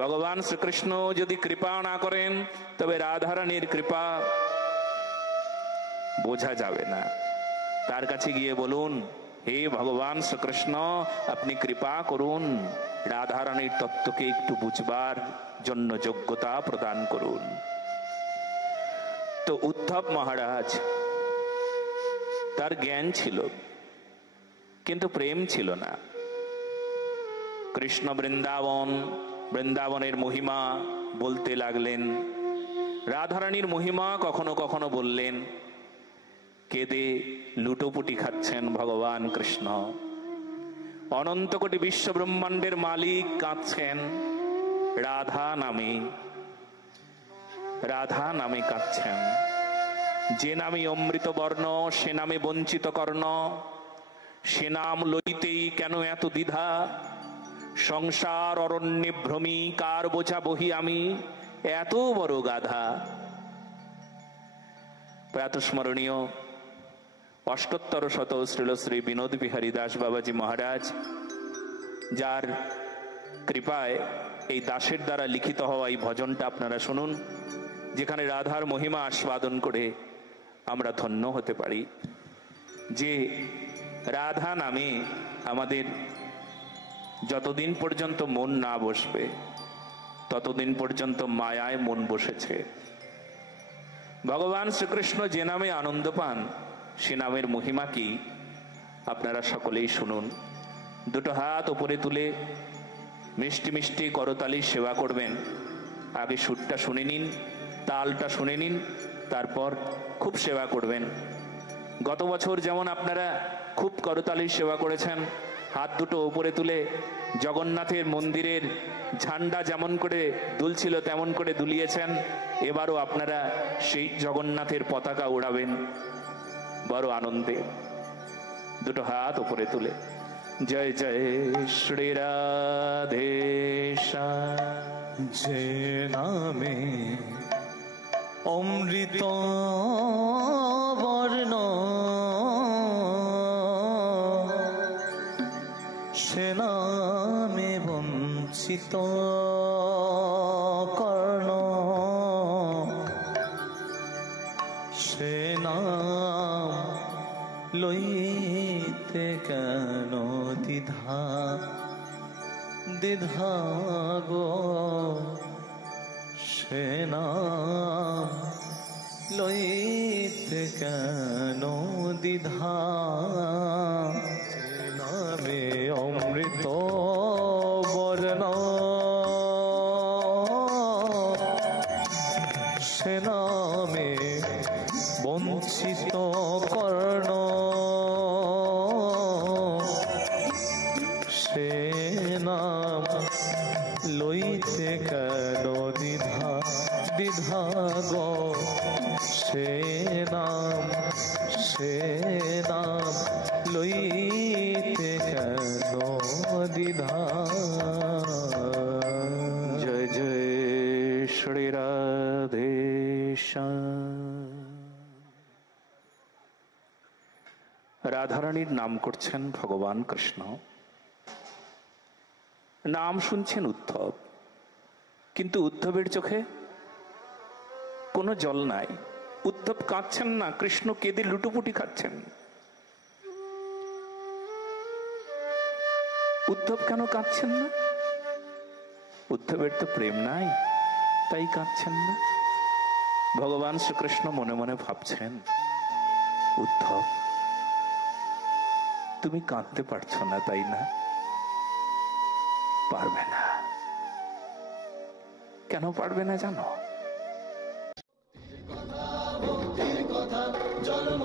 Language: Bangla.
ভগবান শ্রীকৃষ্ণ যদি কৃপা না করেন তবে রাধারানীর কৃপা বোঝা যাবে না। তার কাছে গিয়ে বলুন, হে ভগবান শ্রীকৃষ্ণ, আপনি কৃপা করুন, রাধারানীর তত্ত্বকে একটু বুঝবার জন্য যোগ্যতা প্রদান করুন। তো উদ্ধব মহারাজ, তার জ্ঞান ছিল কিন্তু প্রেম ছিল না। কৃষ্ণ বৃন্দাবনের মহিমা বলতে লাগলেন, রাধারানীর মহিমা কখনো কখনো বললেন। কেঁদে লুটোপুটি খাচ্ছেন ভগবান কৃষ্ণ। অনন্ত কোটি বিশ্ব ব্রহ্মাণ্ডের মালিক কাঁদছেন রাধা নামে কাঁদছেন। যে নামে অমৃত বর্ণ, সে নামে বঞ্চিত কর্ণ। সে নাম লইতেই কেন এত দ্বিধা? সংসার অরণ্যে ভ্রমি, কার বোঝা বহি আমি, এত বড় গাধা। প্রাতঃস্মরণীয় অষ্টোত্তর শত শ্রীল শ্রী বিনোদ বিহারী দাস বাবাজি মহারাজ, যার কৃপায় এই দাসের দ্বারা লিখিত হওয়া এই ভজনটা আপনারা শুনুন, যেখানে রাধার মহিমা আস্বাদন করে আমরা ধন্য হতে পারি। যে রাধা নামে আমাদের যতদিন পর্যন্ত মন না বসবে ততদিন পর্যন্ত মায়ায় মন বসেছে। ভগবান শ্রীকৃষ্ণ যে নামে আনন্দ পান সে নামের মহিমা কি আপনারা সকলেই শুনুন। দুটো হাত উপরে তুলে মিষ্টি মিষ্টি করতালি সেবা করবেন। আগে সুরটা শুনে নিন, তালটা শুনে নিন, তারপর খুব সেবা করবেন। গত বছর যেমন আপনারা খুব করতালির সেবা করেছেন, হাত দুটো উপরে তুলে জগন্নাথের মন্দিরের ঝান্ডা যেমন করে দুলছিল তেমন করে দুলিয়েছেন, এবারও আপনারা সেই জগন্নাথের পতাকা উড়াবেন বড় আনন্দে। দুটো হাত উপরে তুলে জয় জয় শ্রী রাধেশ্যাম। যে নামে অমৃত বর্ণ, সে নামে বঞ্চিত কর্ণ। সে নাম লইতে কেন দ্বিধা দ্বিধা গো? সে নাম লইতে কেন দ্বিধা? যে নামে অমৃত বর্ণ, সে নামে বঞ্চিত কর্ণ। সে নাম লইতে কেন দ্বিধা দ্বিধা গো? সে নাম লইতে কেন দ্বিধা? জয় জয় শ্রী রাধেশ্যাম। রাধারানীর নাম করছেন ভগবান কৃষ্ণ। নাম শুনছেন উদ্ধব, কিন্তু উদ্ধবের চোখে কোনো জল নাই। উদ্ধব কাঁদছেন না, কৃষ্ণ কেঁদে লুটোপুটি খাচ্ছেন। উদ্ধব কেন কাঁদছেন না? উদ্ধবের তো প্রেম নাই, তাই কাঁদছেন না। ভগবান শ্রীকৃষ্ণ মনে মনে ভাবছেন, উদ্ধব তুমি কাঁদতে পারছো না, তাই না? পারবে না। কেন পারবে না জানো? কথা জন্ম